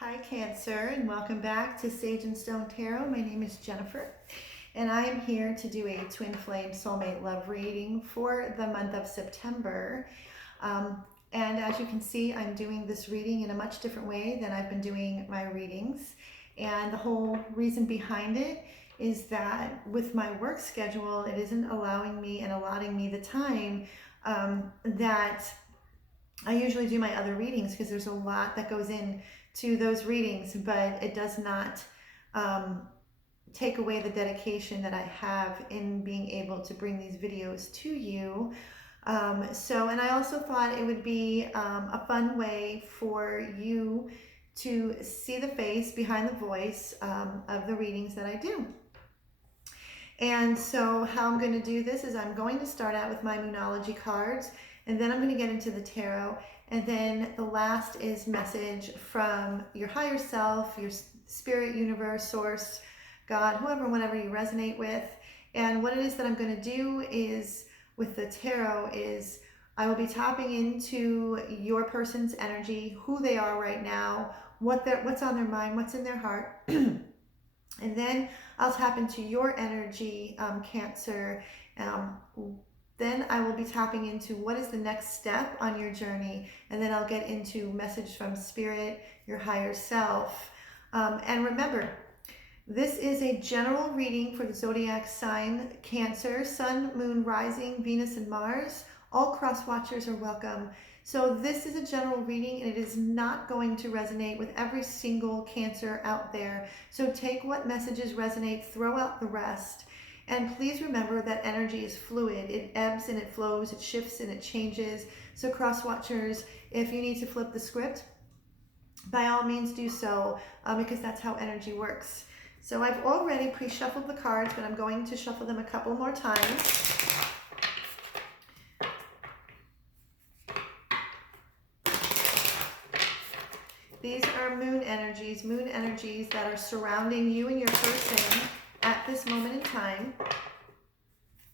Hi Cancer, and welcome back to Sage and Stone Tarot. My name is Jennifer, and I am here to do a Twin Flame Soulmate Love reading for the month of September. And as you can see, I'm doing this reading in a much different way than I've been doing my readings. And the whole reason behind it is that with my work schedule, it isn't allowing me and allotting me the time that I usually do my other readings, because there's a lot that goes in to those readings, but it does not take away the dedication that I have in being able to bring these videos to you. And I also thought it would be a fun way for you to see the face behind the voice of the readings that I do. And so how I'm going to do this is I'm going to start out with my Moonology cards, and then I'm going to get into the tarot. And then the last is message from your higher self, your spirit, universe, source, God, whoever, whatever you resonate with. And what it is that I'm going to do is, with the tarot, is I will be tapping into your person's energy, who they are right now, what's on their mind, what's in their heart. And then I'll tap into your energy, Cancer. Then I will be tapping into what is the next step on your journey. And then I'll get into message from Spirit, your higher self. And remember, this is a general reading for the zodiac sign Cancer, Sun, Moon, Rising, Venus, and Mars. All cross watchers are welcome. So this is a general reading, and it is not going to resonate with every single Cancer out there. So take what messages resonate, throw out the rest. And please remember that energy is fluid. It ebbs and it flows, it shifts and it changes. So cross watchers, if you need to flip the script, by all means do so, because that's how energy works. So I've already pre-shuffled the cards, but I'm going to shuffle them a couple more times. These are moon energies that are surrounding you and your person at this moment in time.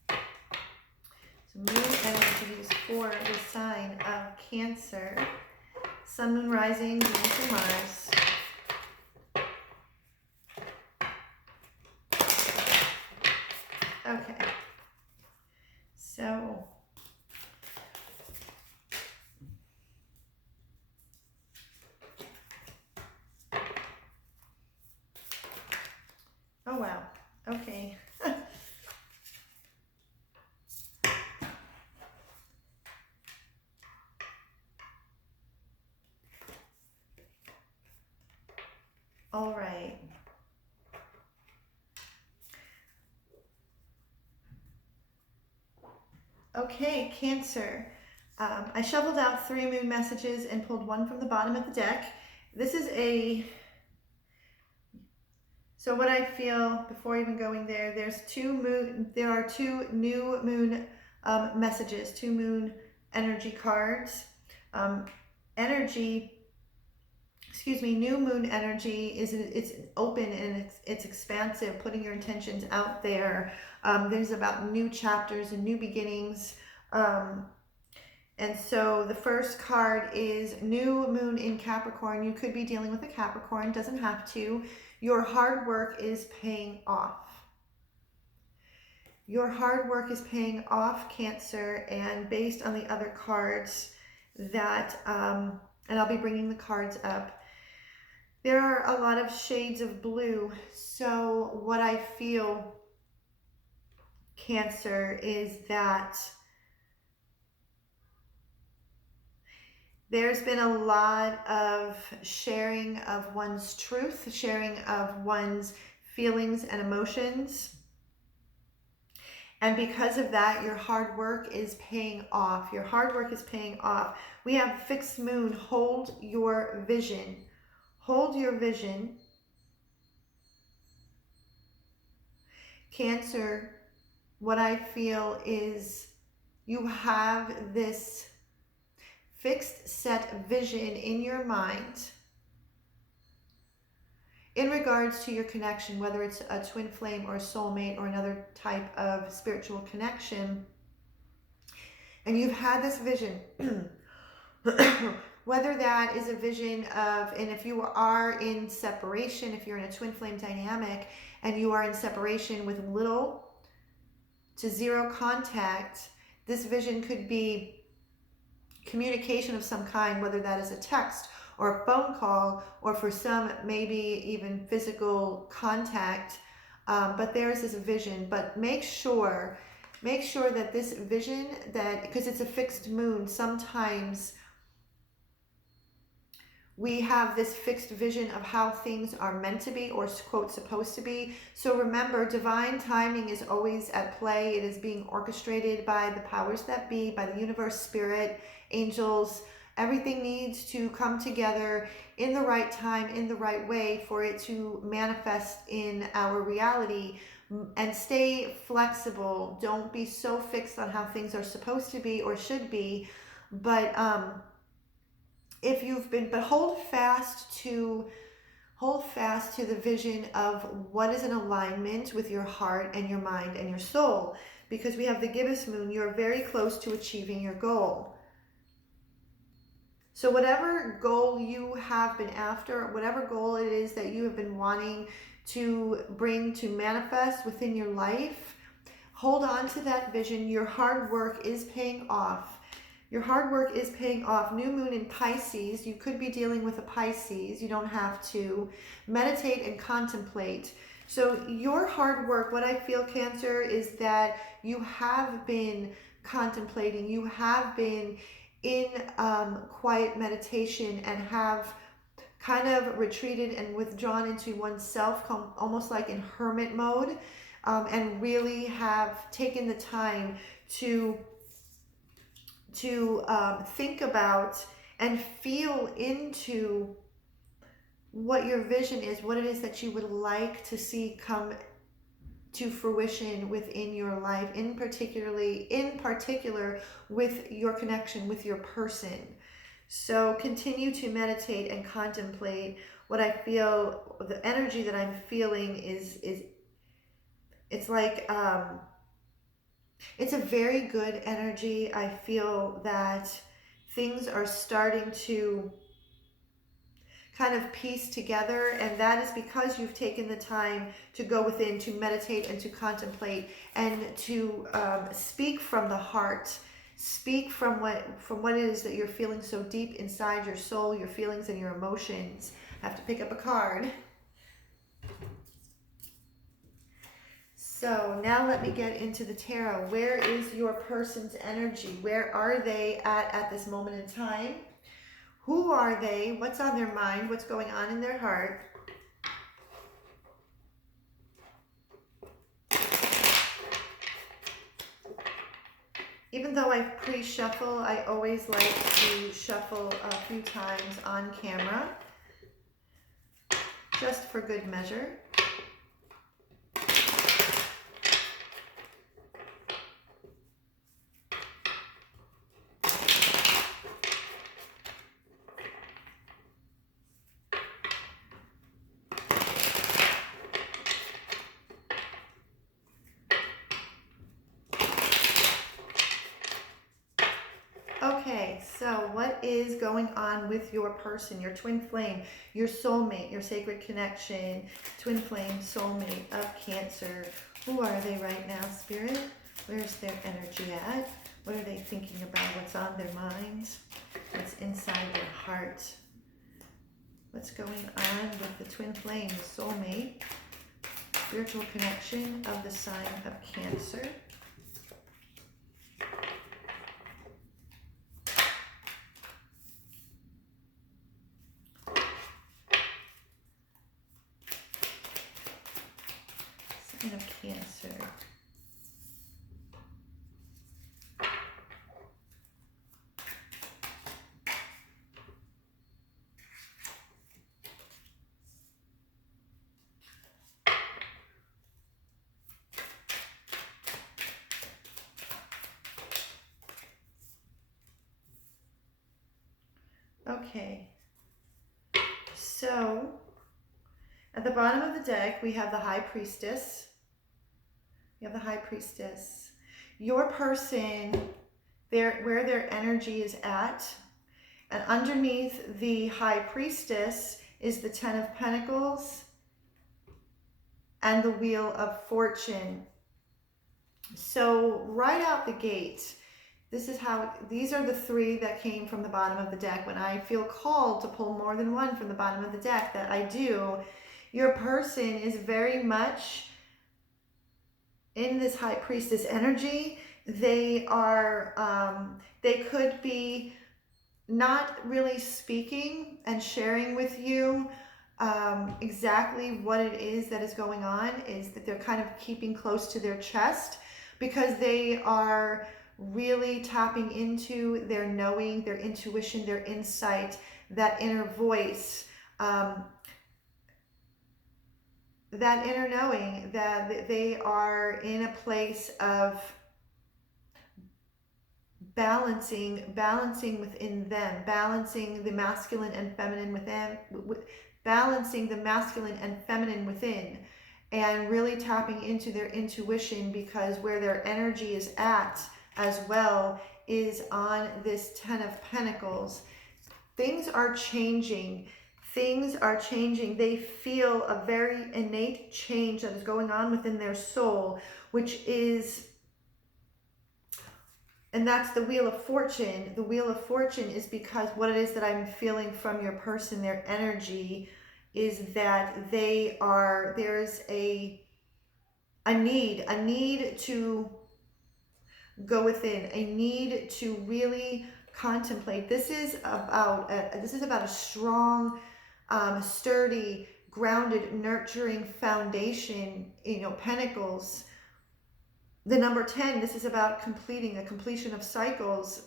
So moon energies for the sign of Cancer, Sun, Moon, Rising, Venus, and Mars. Okay, so oh wow, okay. All right. Okay, Cancer. I shuffled out 3 moon messages and pulled one from the bottom of the deck. This is so what I feel before even going there, there are 2 new moon messages, 2 moon energy cards. New moon energy it's open and it's expansive, putting your intentions out there. There's about new chapters and new beginnings. And so the first card is new moon in Capricorn. You could be dealing with a Capricorn, doesn't have to. Your hard work is paying off. Your hard work is paying off, Cancer, and based on the other cards that, and I'll be bringing the cards up, there are a lot of shades of blue. So what I feel, Cancer, is that there's been a lot of sharing of one's truth, sharing of one's feelings and emotions. And because of that, your hard work is paying off. Your hard work is paying off. We have fixed moon. Hold your vision. Hold your vision. Cancer, what I feel is you have this fixed set vision in your mind in regards to your connection, whether it's a twin flame or a soulmate or another type of spiritual connection. And you've had this vision whether that is a vision of, and if you are in separation, if you're in a twin flame dynamic and you are in separation with little to zero contact, this vision could be communication of some kind, whether that is a text or a phone call, or for some, maybe even physical contact. But there's this vision. But make sure that this vision, that because it's a fixed moon, sometimes we have this fixed vision of how things are meant to be, or quote supposed to be. So remember, divine timing is always at play. It is being orchestrated by the powers that be, by the universe, spirit, angels. Everything needs to come together in the right time, in the right way, for it to manifest in our reality. And stay flexible. Don't be so fixed on how things are supposed to be or should be. But hold fast to the vision of what is in alignment with your heart and your mind and your soul. Because we have the gibbous moon, you're very close to achieving your goal. So whatever goal you have been after, whatever goal it is that you have been wanting to bring to manifest within your life, hold on to that vision. Your hard work is paying off. Your hard work is paying off. New moon in Pisces. You could be dealing with a Pisces. You don't have to. Meditate and contemplate. So your hard work, what I feel, Cancer, is that you have been contemplating. You have been in quiet meditation and have kind of retreated and withdrawn into oneself, almost like in hermit mode, and really have taken the time to think about and feel into what your vision is, what it is that you would like to see come to fruition within your life, in particular with your connection with your person. So continue to meditate and contemplate. What I feel, the energy that I'm feeling is it's like it's a very good energy. I feel that things are starting to kind of piece together, and that is because you've taken the time to go within, to meditate and to contemplate, and to speak from the heart. Speak from what it is that you're feeling so deep inside your soul, your feelings and your emotions. I have to pick up a card. So now let me get into the tarot. Where is your person's energy? Where are they at this moment in time? Who are they? What's on their mind? What's going on in their heart? Even though I pre-shuffle, I always like to shuffle a few times on camera, just for good measure. Okay, so what is going on with your person, your twin flame, your soulmate, your sacred connection, twin flame, soulmate of Cancer? Who are they right now, Spirit? Where's their energy at? What are they thinking about? What's on their minds? What's inside their heart? What's going on with the twin flame, the soulmate, spiritual connection of the sign of Cancer? Of Cancer. Okay, so at the bottom of the deck we have the High Priestess. You have the High Priestess. Your person, where their energy is at, And underneath the High Priestess is the Ten of Pentacles and the Wheel of Fortune. So right out the gate, this is how, these are the three that came from the bottom of the deck. When I feel called to pull more than one from the bottom of the deck, that I do. Your person is very much in this High Priestess energy. They are, they could be not really speaking and sharing with you exactly what it is that is going on, is that they're kind of keeping close to their chest because they are really tapping into their knowing, their intuition, their insight, that inner voice, that inner knowing, that they are in a place of balancing within them, balancing the masculine and feminine within, balancing the masculine and feminine within, and really tapping into their intuition, because where their energy is at as well is on this Ten of Pentacles. Things are changing. Things are changing. They feel a very innate change that is going on within their soul, which is, and that's the Wheel of Fortune. The Wheel of Fortune is because what it is that I'm feeling from your person, their energy, is that they are, there's a need to go within, a need to really contemplate. This is about a strong, sturdy, grounded, nurturing foundation. You know, Pentacles. The number 10, this is about completing, a completion of cycles.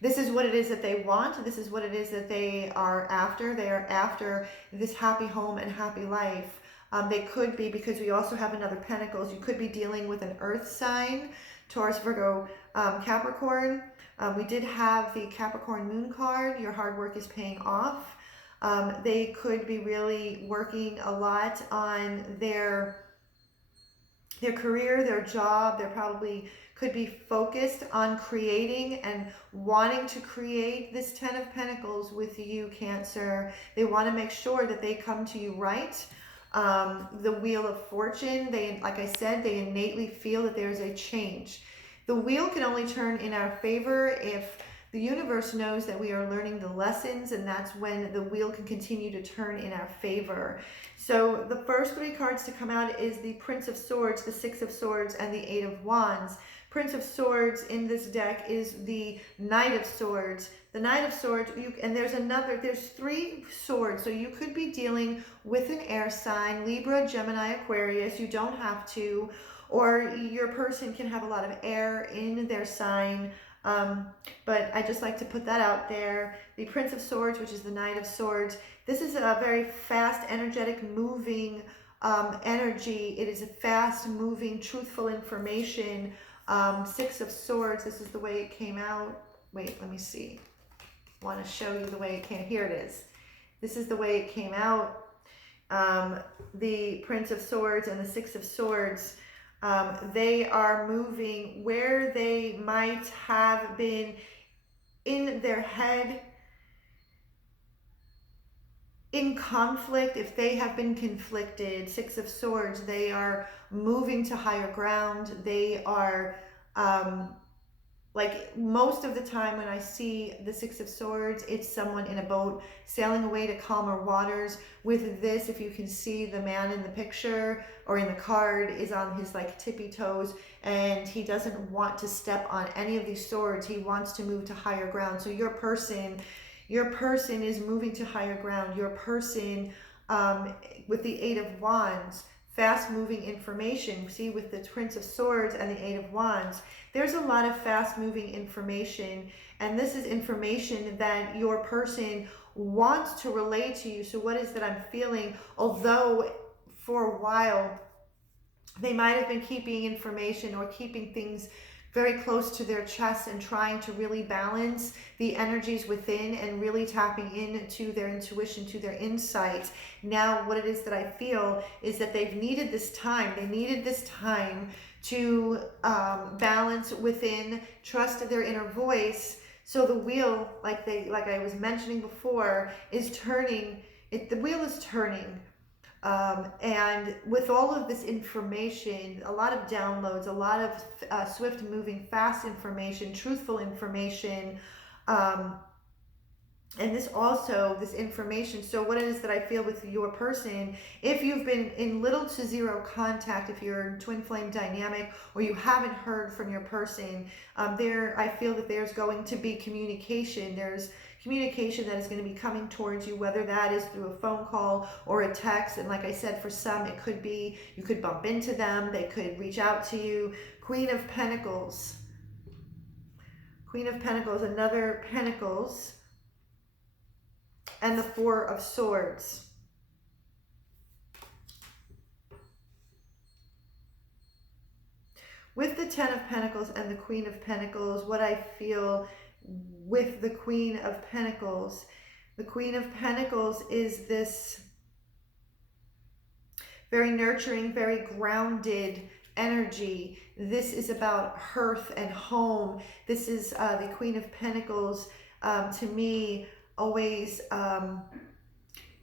This is what it is that they want. This is what it is that they are after. They are after this happy home and happy life. They could be, because we also have another Pentacles, you could be dealing with an earth sign, Taurus, Virgo, Capricorn. We did have the Capricorn moon card. Your hard work is paying off. They could be really working a lot on their career, their job. They're probably could be focused on creating and wanting to create this Ten of Pentacles with you, Cancer. They want to make sure that they come to you right. The Wheel of Fortune, they, like I said, they innately feel that there's a change. The wheel can only turn in our favor if the universe knows that we are learning the lessons, and that's when the wheel can continue to turn in our favor. So the first three cards to come out is the Prince of Swords, the Six of Swords, and the Eight of Wands. Prince of Swords in this deck is the Knight of Swords. The Knight of Swords, and there's three swords, so you could be dealing with an air sign, Libra, Gemini, Aquarius. You don't have to, or your person can have a lot of air in their sign. But I just like to put that out there. The Prince of Swords, which is the Knight of Swords, this is a very fast, energetic, moving energy. It is a fast moving, truthful information. Six of Swords, this is the way it came out. Wait, let me see. I want to show you the way it came. Here it is. This is the way it came out. The Prince of Swords and the Six of Swords, they are moving where they might have been in their head in conflict. If they have been conflicted, Six of Swords, they are moving to higher ground. They are like most of the time when I see the Six of Swords, it's someone in a boat sailing away to calmer waters. With this, if you can see, the man in the picture or in the card is on his like tippy toes, and he doesn't want to step on any of these swords. He wants to move to higher ground. So your person is moving to higher ground. Your person, with the Eight of Wands, fast moving information. See, with the Prince of Swords and the Eight of Wands, there's a lot of fast moving information, and this is information that your person wants to relay to you. So what is that I'm feeling? Although for a while they might have been keeping information or keeping things very close to their chest and trying to really balance the energies within and really tapping into their intuition, to their insight. Now, what it is that I feel is that they've needed this time. They needed this time to balance within, trust their inner voice, So the wheel, like I was mentioning before, is turning. The wheel is turning. And with all of this information, a lot of downloads, a lot of swift moving, fast information, truthful information, um, and this information. So what it is that I feel with your person, if you've been in little to zero contact, if you're in twin flame dynamic, or you haven't heard from your person, I feel that there's going to be communication. There's communication that is going to be coming towards you, whether that is through a phone call or a text. And like I said, for some, it could be, you could bump into them, they could reach out to you. Queen of Pentacles. Queen of Pentacles, another Pentacles, and the Four of Swords. With the Ten of Pentacles and the Queen of Pentacles, what I feel with the Queen of Pentacles, the Queen of Pentacles is this very nurturing, very grounded energy. This is about hearth and home. This is the Queen of Pentacles, to me, always,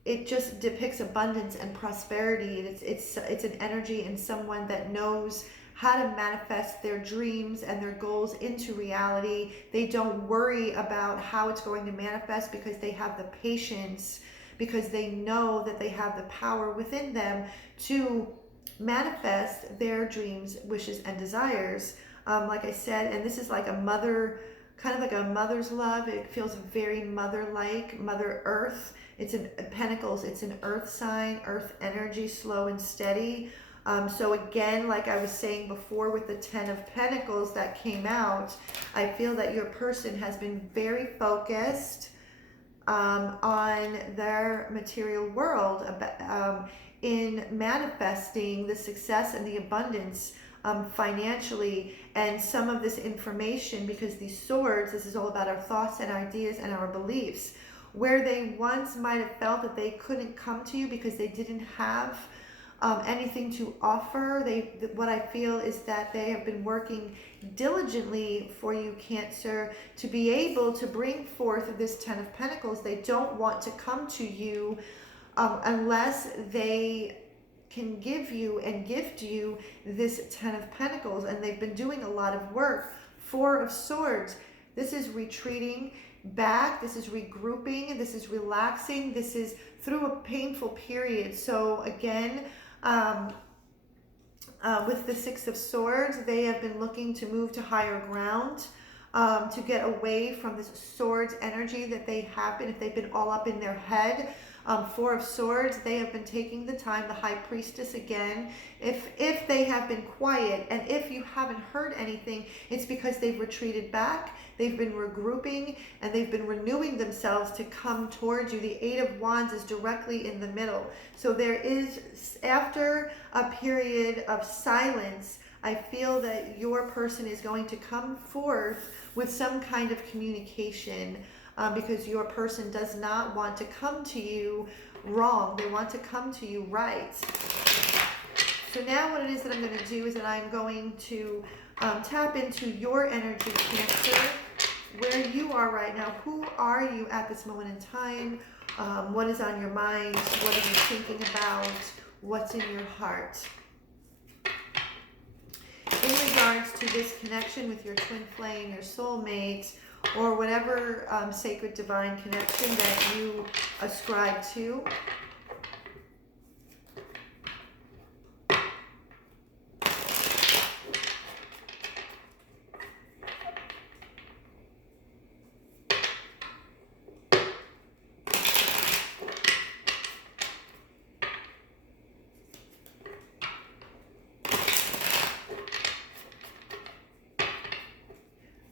it just depicts abundance and prosperity. It's an energy in someone that knows how to manifest their dreams and their goals into reality. They don't worry about how it's going to manifest because they have the patience, because they know that they have the power within them to manifest their dreams, wishes, and desires. Like I said, and this is like a mother, kind of like a mother's love. It feels very mother-like, Mother Earth. It's in Pentacles, it's an earth sign, earth energy, slow and steady. So again, like I was saying before with the Ten of Pentacles that came out, I feel that your person has been very focused on their material world, in manifesting the success and the abundance financially. And some of this information, because these swords, this is all about our thoughts and ideas and our beliefs, where they once might have felt that they couldn't come to you because they didn't have anything to offer. What I feel is that they have been working diligently for you, Cancer, to be able to bring forth this Ten of Pentacles. They don't want to come to you unless they can give you and gift you this Ten of Pentacles. And they've been doing a lot of work. Four of Swords. This is retreating back. This is regrouping. This is relaxing. This is through a painful period. So again, with the Six of Swords, they have been looking to move to higher ground, to get away from this swords energy that they have been, if they've been all up in their head. Four of Swords, they have been taking the time, the High Priestess again. If they have been quiet, and if you haven't heard anything, it's because they've retreated back, they've been regrouping, and they've been renewing themselves to come towards you. The Eight of Wands is directly in the middle. So there is, after a period of silence, I feel that your person is going to come forth with some kind of communication, because your person does not want to come to you wrong. They want to come to you right. So now what it is that I'm going to do is that I'm going to tap into your energy, Cancer, where you are right now. Who are you at this moment in time? What is on your mind? What are you thinking about? What's in your heart? In regards to this connection with your twin flame, your soulmate, or whatever sacred divine connection that you ascribe to.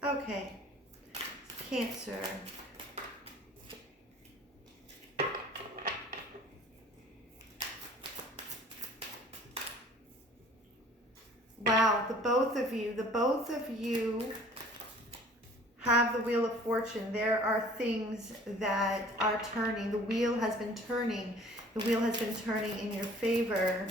Okay. Cancer. Wow, the both of you have the Wheel of Fortune. There are things that are turning. The wheel has been turning. The wheel has been turning in your favor.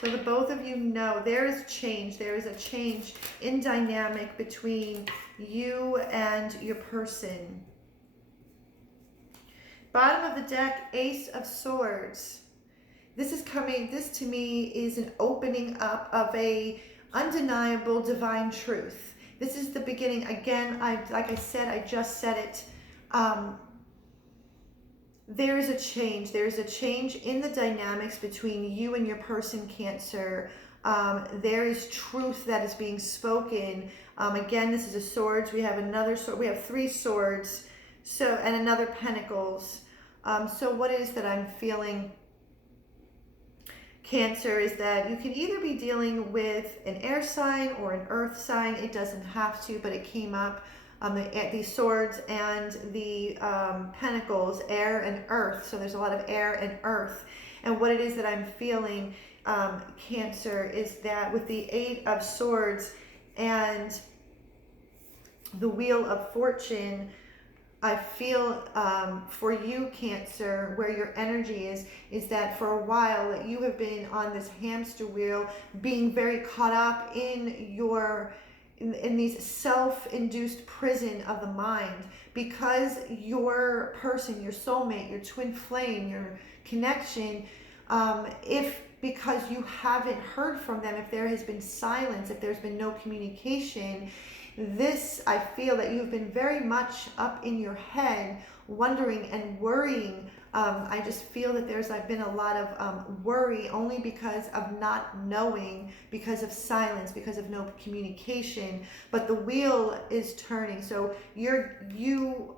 So the both of you know there is change. There is a change in dynamic between you and your person. Bottom of the deck, Ace of Swords. This to me is an opening up of a undeniable divine truth. This is the beginning. Again, like I said, I just said it. There is a change. There is a change in the dynamics between you and your person, Cancer. There is truth that is being spoken. Again, this is a swords. We have another sword. We have 3 swords. So, and another pentacles. So what is that I'm feeling, Cancer, is that you can either be dealing with an air sign or an earth sign. It doesn't have to, but it came up. The swords and the pentacles, air and earth. So there's a lot of air and earth. And what it is that I'm feeling, Cancer, is that with the 8 of Swords and the Wheel of Fortune, I feel for you, Cancer, where your energy is that for a while that you have been on this hamster wheel, being very caught up in these self-induced prison of the mind, because your person, your soulmate, your twin flame, your connection, because you haven't heard from them, if there has been silence, if there's been no communication, I feel that you've been very much up in your head, wondering and worrying. I just feel that there's been a lot of worry, only because of not knowing, because of silence, because of no communication. But the wheel is turning. So you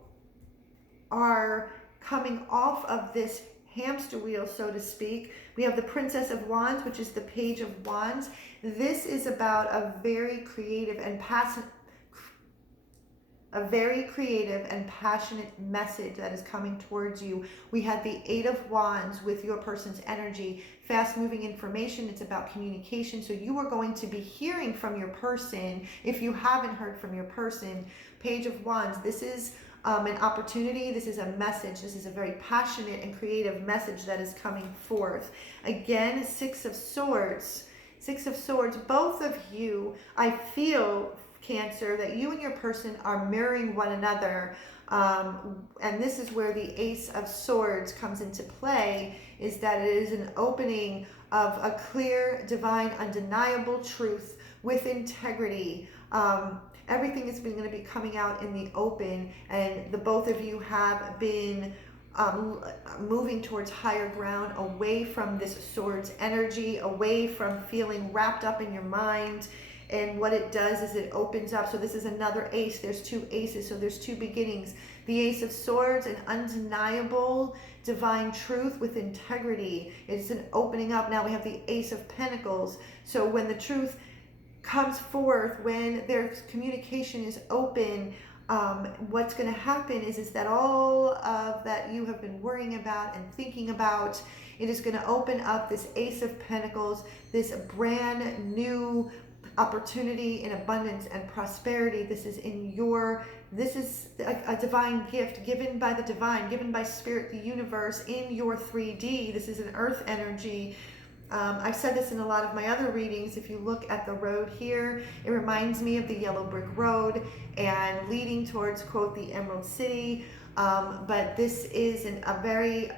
are coming off of this hamster wheel, so to speak. We have the Princess of Wands, which is the Page of Wands. This is about a very creative and passionate message that is coming towards you. We had the 8 of Wands with your person's energy, fast-moving information. It's about communication. So you are going to be hearing from your person if you haven't heard from your person. Page of Wands, this is an opportunity. This is a message. This is a very passionate and creative message that is coming forth. Again, 6 of Swords. 6 of Swords, both of you, I feel, Cancer, that you and your person are mirroring one another, and this is where the Ace of Swords comes into play, is that it is an opening of a clear, divine, undeniable truth with integrity. Everything is going to be coming out in the open, and the both of you have been moving towards higher ground, away from this swords energy, away from feeling wrapped up in your mind. And what it does is it opens up. So this is another ace. There's 2 aces, so there's 2 beginnings. The Ace of Swords, an undeniable divine truth with integrity. It's an opening up. Now we have the Ace of Pentacles. So when the truth comes forth, when their communication is open, what's going to happen is that all of that you have been worrying about and thinking about, it is going to open up this Ace of Pentacles, this brand new opportunity in abundance and prosperity. This is a divine gift given by the divine, given by spirit, the universe, in your 3D. This is an earth energy. I've said this in a lot of my other readings. If you look at the road here, it reminds me of the yellow brick road and leading towards, quote, the Emerald City. But this is a very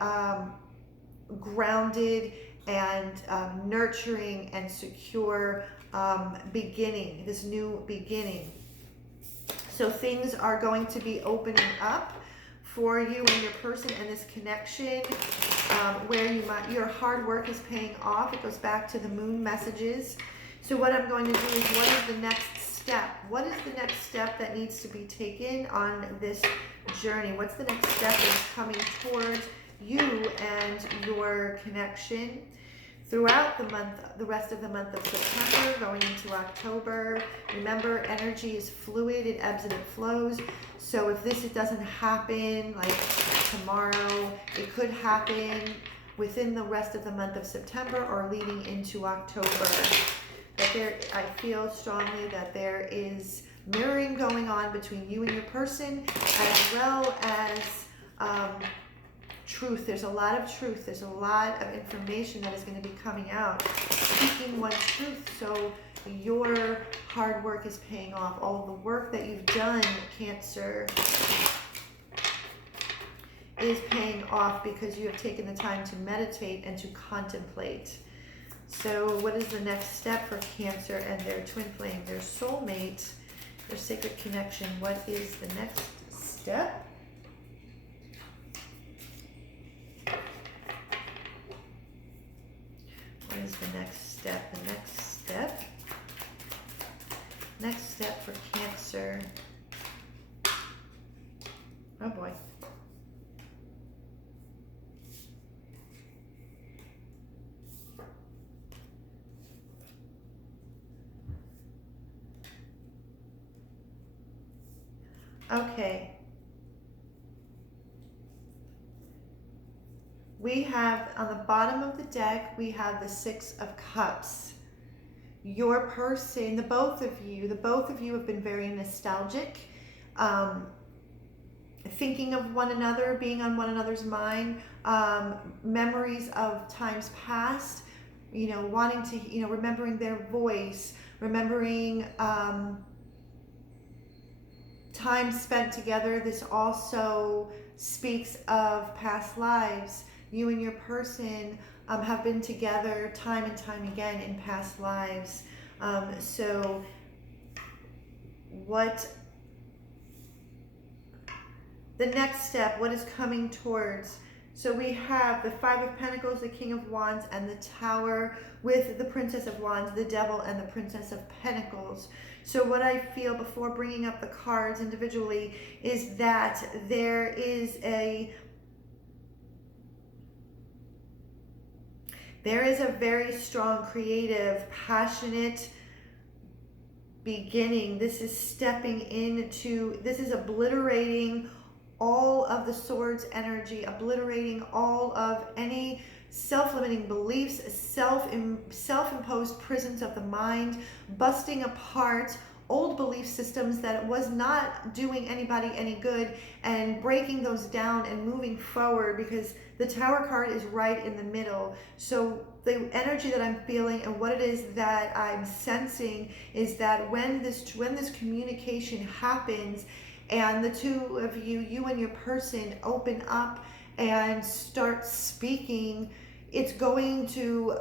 grounded and nurturing and secure beginning, this new beginning. So things are going to be opening up for you and your person, and this connection where your hard work is paying off. It goes back to the moon messages. So what I'm going to do is, what is the next step? What is the next step that needs to be taken on this journey? What's the next step that's coming towards you and your connection? Throughout the rest of the month of September, going into October. Remember, energy is fluid, it ebbs and it flows. So if it doesn't happen like tomorrow, it could happen within the rest of the month of September or leading into October. But I feel strongly that there is mirroring going on between you and your person, as well as truth. There's a lot of truth. There's a lot of information that is going to be coming out. Speaking one truth. So your hard work is paying off. All of the work that you've done, Cancer, is paying off because you have taken the time to meditate and to contemplate. So what is the next step for Cancer and their twin flame, their soulmate, their sacred connection? What is the next step? What is the next step? The next step for Cancer. Oh boy. Okay. We have, on the bottom of the deck, we have the Six of Cups. Your person, the both of you have been very nostalgic, thinking of one another, being on one another's mind, memories of times past, wanting to, remembering their voice, remembering time spent together. This also speaks of past lives. You and your person have been together time and time again in past lives. So what the next step, what is coming towards? So we have the Five of Pentacles, the King of Wands, and the Tower with the Princess of Wands, the Devil, and the Princess of Pentacles. So what I feel before bringing up the cards individually is that there is a very strong, creative, passionate beginning. This is stepping into, this is obliterating all of the Swords energy, obliterating all of any self-limiting beliefs, self-imposed prisons of the mind, busting apart old belief systems that was not doing anybody any good, and breaking those down and moving forward, because the Tower card is right in the middle. So the energy that I'm feeling and what it is that I'm sensing is that when this communication happens and the two of you and your person open up and start speaking, it's going to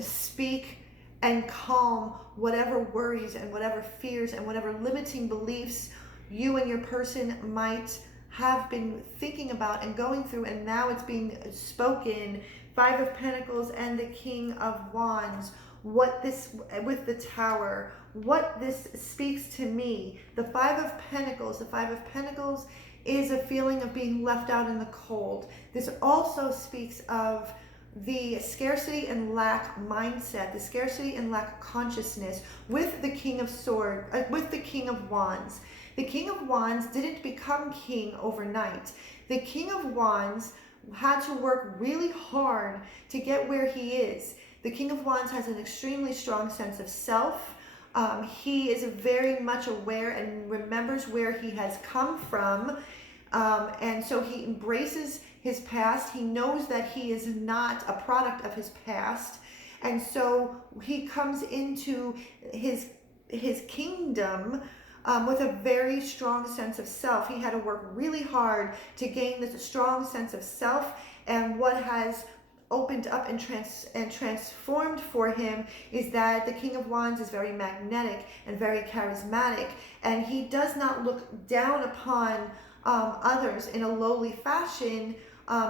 speak and calm whatever worries and whatever fears and whatever limiting beliefs you and your person might have been thinking about and going through, and now it's being spoken. Five of Pentacles and the King of Wands. What this, with the Tower, what this speaks to me, the Five of Pentacles is a feeling of being left out in the cold. This also speaks of the scarcity and lack mindset, the scarcity and lack consciousness with the King of Swords, with the King of Wands. The King of Wands didn't become king overnight. The King of Wands had to work really hard to get where he is. The King of Wands has an extremely strong sense of self. He is very much aware and remembers where he has come from. And so he embraces his past. He knows that he is not a product of his past. And so he comes into his kingdom with a very strong sense of self. He had to work really hard to gain this strong sense of self. And what has opened up and transformed for him is that the King of Wands is very magnetic and very charismatic. And he does not look down upon others in a lowly fashion,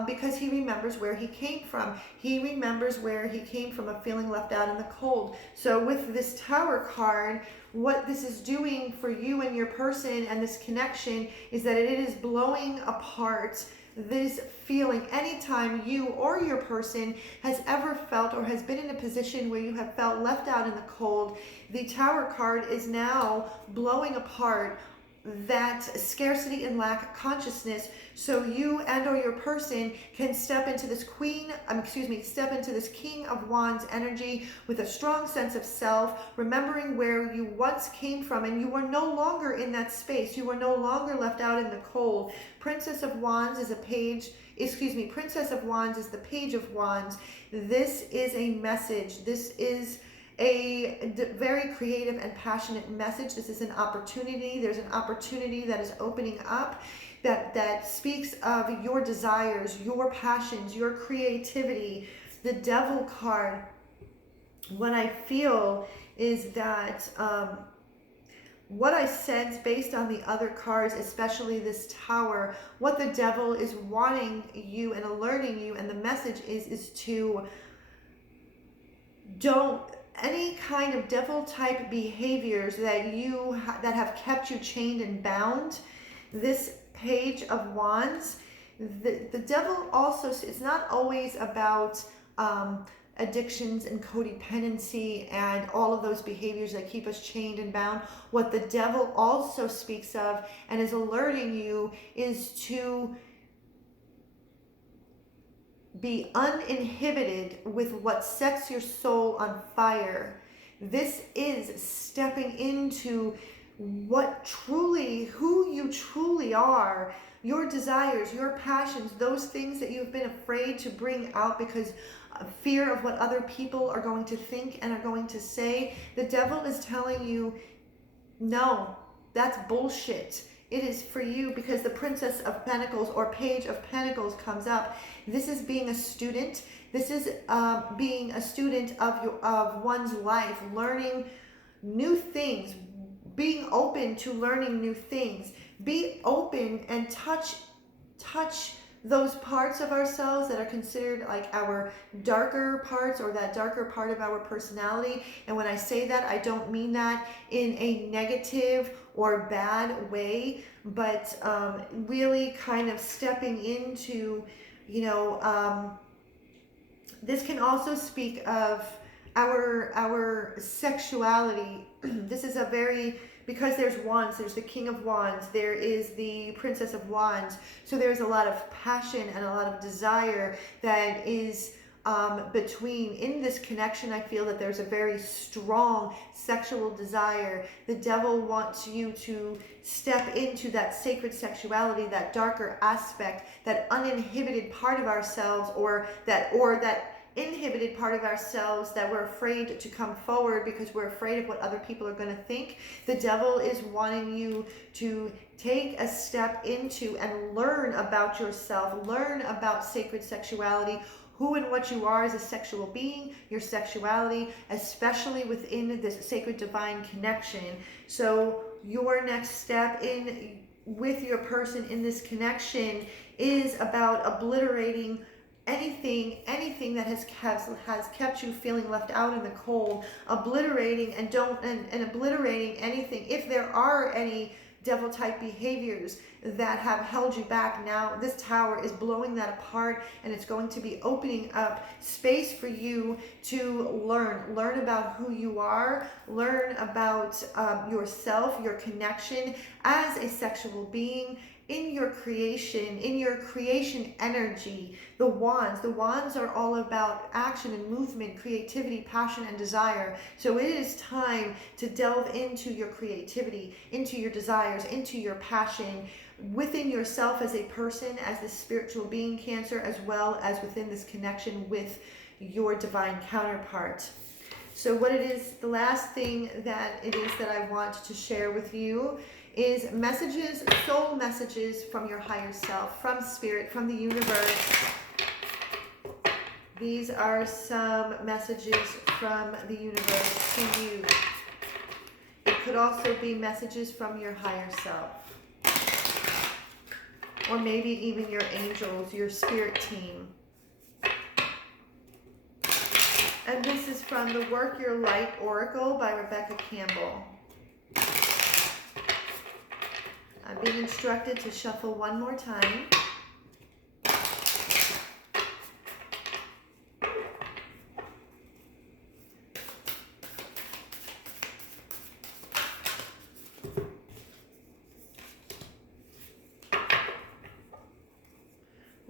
because he remembers where he came from. He remembers where he came from, of feeling left out in the cold. So with this Tower card, what this is doing for you and your person and this connection is that it is blowing apart this feeling. Anytime you or your person has ever felt or has been in a position where you have felt left out in the cold, the Tower card is now blowing apart that scarcity and lack consciousness, so you and or your person can step into this step into this King of Wands energy with a strong sense of self, remembering where you once came from, and you are no longer in that space. You are no longer left out in the cold. Princess of Wands is Princess of Wands is the Page of Wands. This is a message. This is a very creative and passionate message. This is an opportunity. There's an opportunity that is opening up that speaks of your desires, your passions, your creativity. The Devil card, what I feel is that what I sense based on the other cards, especially this Tower, what the Devil is wanting you and alerting you, and the message is to don't any kind of devil type behaviors that have kept you chained and bound. This Page of Wands, the devil also, it's not always about addictions and codependency and all of those behaviors that keep us chained and bound. What the devil also speaks of and is alerting you is to be uninhibited with what sets your soul on fire. This is stepping into who you truly are, your desires, your passions, those things that you've been afraid to bring out because of fear of what other people are going to think and are going to say. The devil is telling you, no, that's bullshit. It is for you, because the Princess of Pentacles or Page of Pentacles comes up. This is being a student. This is being a student of one's life, learning new things, being open to learning new things. Be open and touch those parts of ourselves that are considered like our darker parts, or that darker part of our personality. And when I say that, I don't mean that in a negative or bad way, but really kind of stepping into, this can also speak of our sexuality. This is because there's wands, there's the King of Wands, there is the Princess of Wands. So there's a lot of passion and a lot of desire that is in this connection. I feel that there's a very strong sexual desire. The devil wants you to step into that sacred sexuality, that darker aspect, that uninhibited part of ourselves, or that inhibited part of ourselves that we're afraid to come forward because we're afraid of what other people are going to think. The devil is wanting you to take a step into and learn about yourself, learn about sacred sexuality, who and what you are as a sexual being, your sexuality, especially within this sacred divine connection. So your next step with your person in this connection is about obliterating anything that has kept you feeling left out in the cold, obliterating and obliterating anything. If there are any devil type behaviors that have held you back, now this Tower is blowing that apart, and it's going to be opening up space for you to learn about who you are, learn about yourself, your connection as a sexual being, in your creation energy. The wands are all about action and movement, creativity, passion, and desire. So it is time to delve into your creativity, into your desires, into your passion, within yourself as a person, as the spiritual being, Cancer, as well as within this connection with your divine counterpart. So what it is, the last thing that it is that I want to share with you is messages, soul messages from your higher self, from spirit, from the universe. These are some messages from the universe to you. It could also be messages from your higher self, or maybe even your angels, your spirit team. And this is from the Work Your Light Oracle by Rebecca Campbell. I'm being instructed to shuffle one more time.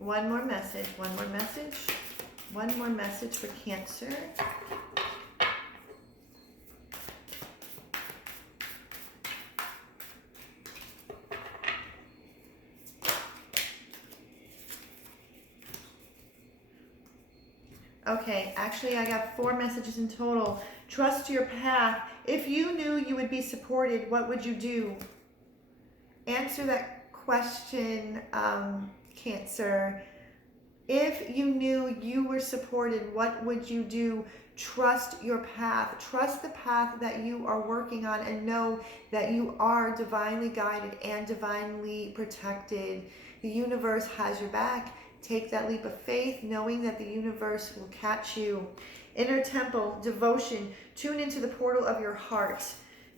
One more message, one more message, one more message for Cancer. Okay, actually I got 4 messages in total. Trust your path. If you knew you would be supported, what would you do? Answer that question, Cancer. If you knew you were supported, what would you do? Trust your path. Trust the path that you are working on and know that you are divinely guided and divinely protected. The universe has your back. Take that leap of faith, knowing that the universe will catch you. Inner temple, devotion. Tune into the portal of your heart.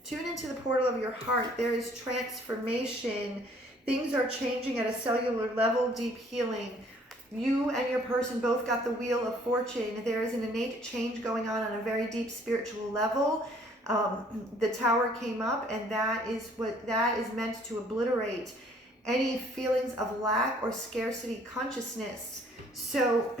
Tune into the portal of your heart. There is transformation. Things are changing at a cellular level, deep healing. You and your person both got the Wheel of Fortune. There is an innate change going on a very deep spiritual level. The Tower came up, and that is meant to obliterate any feelings of lack or scarcity consciousness. So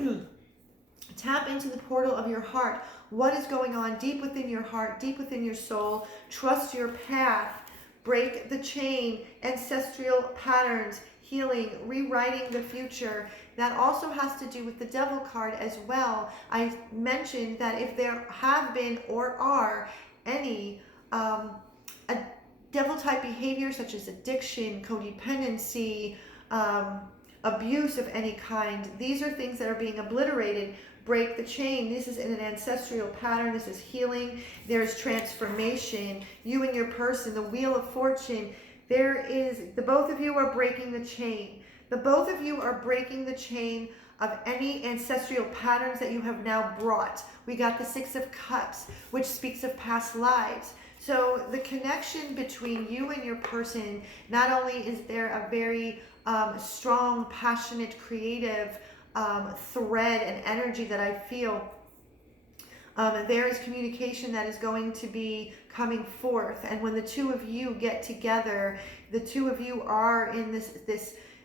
tap into the portal of your heart. What is going on deep within your heart, deep within your soul? Trust your path. Break the chain. Ancestral patterns. Healing. Rewriting the future. That also has to do with the Devil card as well. I mentioned that if there have been or are any devil type behavior such as addiction, codependency, abuse of any kind, these are things that are being obliterated. Break the chain. This is in an ancestral pattern. This is healing. There's transformation. You and your person, the Wheel of Fortune. The both of you are breaking the chain. The both of you are breaking the chain of any ancestral patterns that you have now brought. We got the 6 of Cups, which speaks of past lives. So the connection between you and your person, not only is there a very strong, passionate, creative thread and energy that I feel, there is communication that is going to be coming forth. And when the two of you get together, the two of you are in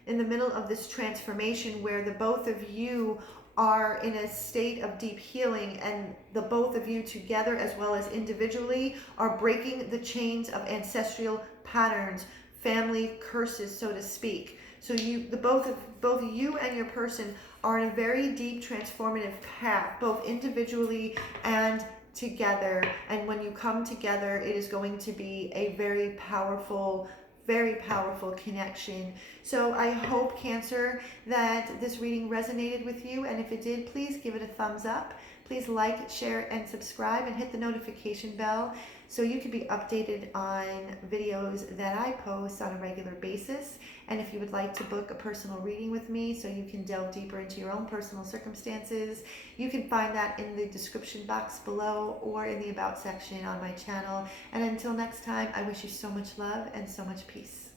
in the middle of this transformation where the both of you are in a state of deep healing, and the both of you together as well as individually are breaking the chains of ancestral patterns, family curses, so to speak. So both you and your person are in a very deep transformative path, both individually and together. And when you come together, it is going to be a very powerful connection. So I hope, Cancer, that this reading resonated with you, and if it did, please give it a thumbs up. Please like, share, and subscribe, and hit the notification bell so you can be updated on videos that I post on a regular basis. And if you would like to book a personal reading with me so you can delve deeper into your own personal circumstances, you can find that in the description box below or in the About section on my channel. And until next time, I wish you so much love and so much peace.